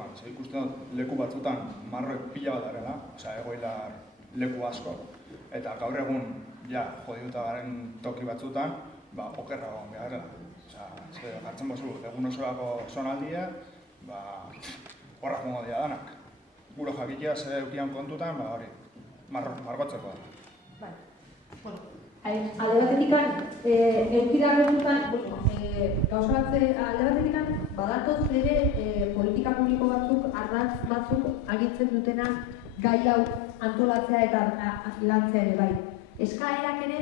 orduan. Zer ikusten dut leku batzutan marroek pila bat darela, egoilar leku asko, eta gaur egun jodituta garen toki batzutan, okerra egon beharrela. Gartzen bozu, egun osorako zonaldia, horrak mongo dira danak. Guro jakitea zer eukian kontutan, hori, margotzeko da. Alde batetik, eukida kontutan, gauza alde batetik, badatoz ere politika publiko batzuk, ardatz batzuk agitzen dutena gai hau antolatzea eta lantzea ere bai. Eskaerak ere,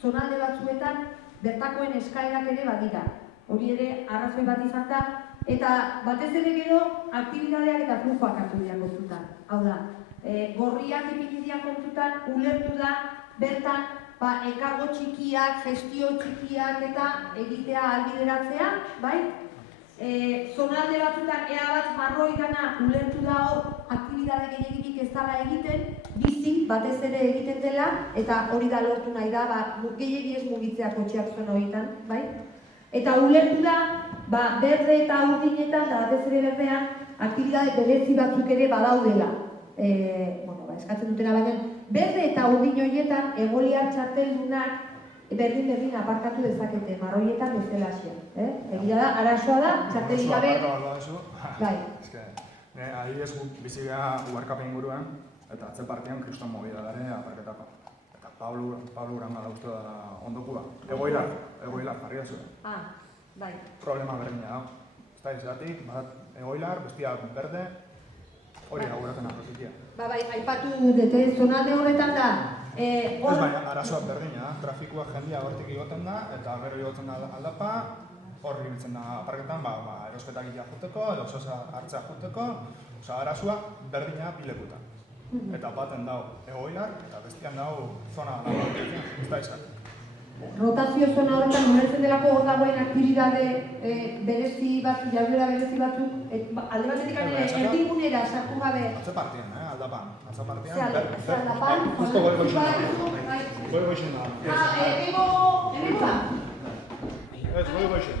zonalde batzuetan, bertakoen eskaerak ere badira. Hori ere, arrazoi bat izan da, eta batez ere gero, aktibidadeak eta flujoak hartu dira kontutan. Hau da, gorriak ipinidia kontutan, ulertu da, bertan, enkargo txikiak, gestio txikiak eta egitea ahalbideratzea, bai? Zonalde batzutan ea bat marroi gana ulertu da hor aktibidade gehiagirik ez dela egiten, bizi batez ere egiten dela, eta hori da lortu nahi da, gehiagi ez mugitzea kotxeak zuen horietan, bai? Eta ulertu da, berde eta urdinetan, eta batez ere berdean, aktibidade berezi batzuk ere badaudela. Eskatzen dutena baina, berde eta urdin horietan, egoliar txarteldunak berdin aparkatu dezakete, marroietan bezala xean. Egia da, arazoa da, txartelik gabe... Bai. Adibidez bizi gara uharkapen inguruan, eta atzen partian kriston movida dare aparketako. Eta Pablo Uranga da uste da ondokua. Egoilar, jarri da zuen. Bai. Problema berdina da. Ez da izatik, egoilar, bestia berde, hori gauraten aprozitia. Bai, aipatu dute, zonalde horretan da. Ez baina, arazoa berdina da. Trafikoa jendia hortik igoten da, eta gero igotzen da aldapa, hor ibiltzen da aparketan, erosketak ia juteko, edo sosa hartzea juteko, arazoa berdina bilekutan. Eta baten dau egoilar, eta bestian dau zona nagoetan, ez da izan. Rotazio zona horretan ulertzen delako hor dagoen aktibidade berezi batzuk, jarduera berezi batzuk, alde batetik erdigunera sartu gabe. Atze partian, aldapan. Atze partian. Ze aldapan? Justo goi goixen da. Goi goixen da. Hemen ba? Ez, goi goixen.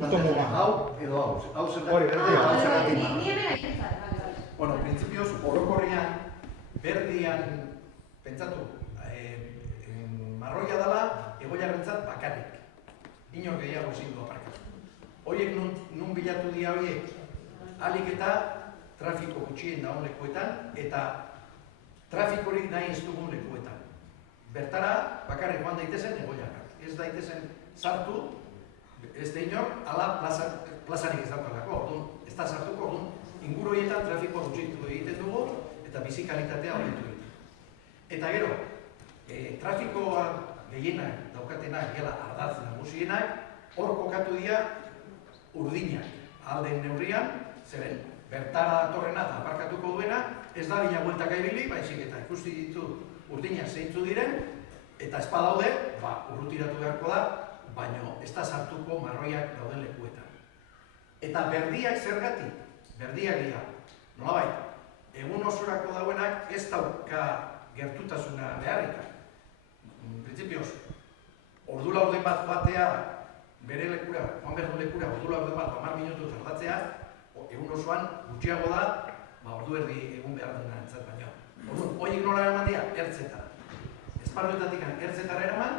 Justo muga. Hau edo hau zer da? Hori, berdi. Ni hemen aizan. Bueno, prinsipioz, orokorrean, berdian, pentsatu, marroia dela egoilarrentzat bakarrik. Inor gehiago ezin du aparkatu. Horiek nun bilatu dira horiek, ahalik eta trafiko gutxien dagoen lekuetan eta trafikorik nahi ez dugun lekuetan. Bertara bakarrik joan daitezen egoilarrak. Ez daitezen sartu, ez da inor, ala plazarik ez daukalako. Ez da sartuko, inguru horietan trafikoa gutxitu egiten dugu eta bizi kalitatea hobetu egiten. Eta gero, trafikoa gehienak daukatenak gela ardatz nagusienak, hor kokatu dira urdinak. Alden neurrian, zeren bertara datorrena eta aparkatuko duena, ez da bina bueltaka ibili, baizik eta ikusti ditu urdinak zeintzu diren, eta ez badaude, urrutiratu beharko da, baino ez da sartuko marroiak dauden lekuetan. Eta berdiak zergatik? Berdiak dira. Nolabait, egun osorako dauenak ez dauka gertutasuna beharrika. Prinsipioz, ordu laurden bat joatea bere lekura, joan behar du lekura, ordu laurden bat 10 minutu tardatzea, egun osoan gutxiago da, ordu erdi egun behar dena entzat baino. Orduan, horiek nola eraman dira? Ertzeta. Esparruetatik ertzetara eraman,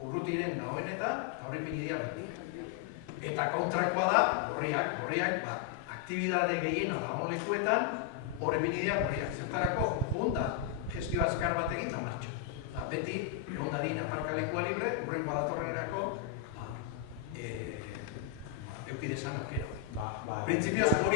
urrutiren dagoen eta aurripini dira berdi. Eta kontrakoa da, gorriak, aktibidade gehiena dagoen lekuetan, horrepini dira gorriak. Zertarako, junta, gestio azkar bat egin da martxo. Beti, egon dadin aparkalekua libre, urrengoa datorrenerako, eukidezan aukera hori. Printzipioz, hori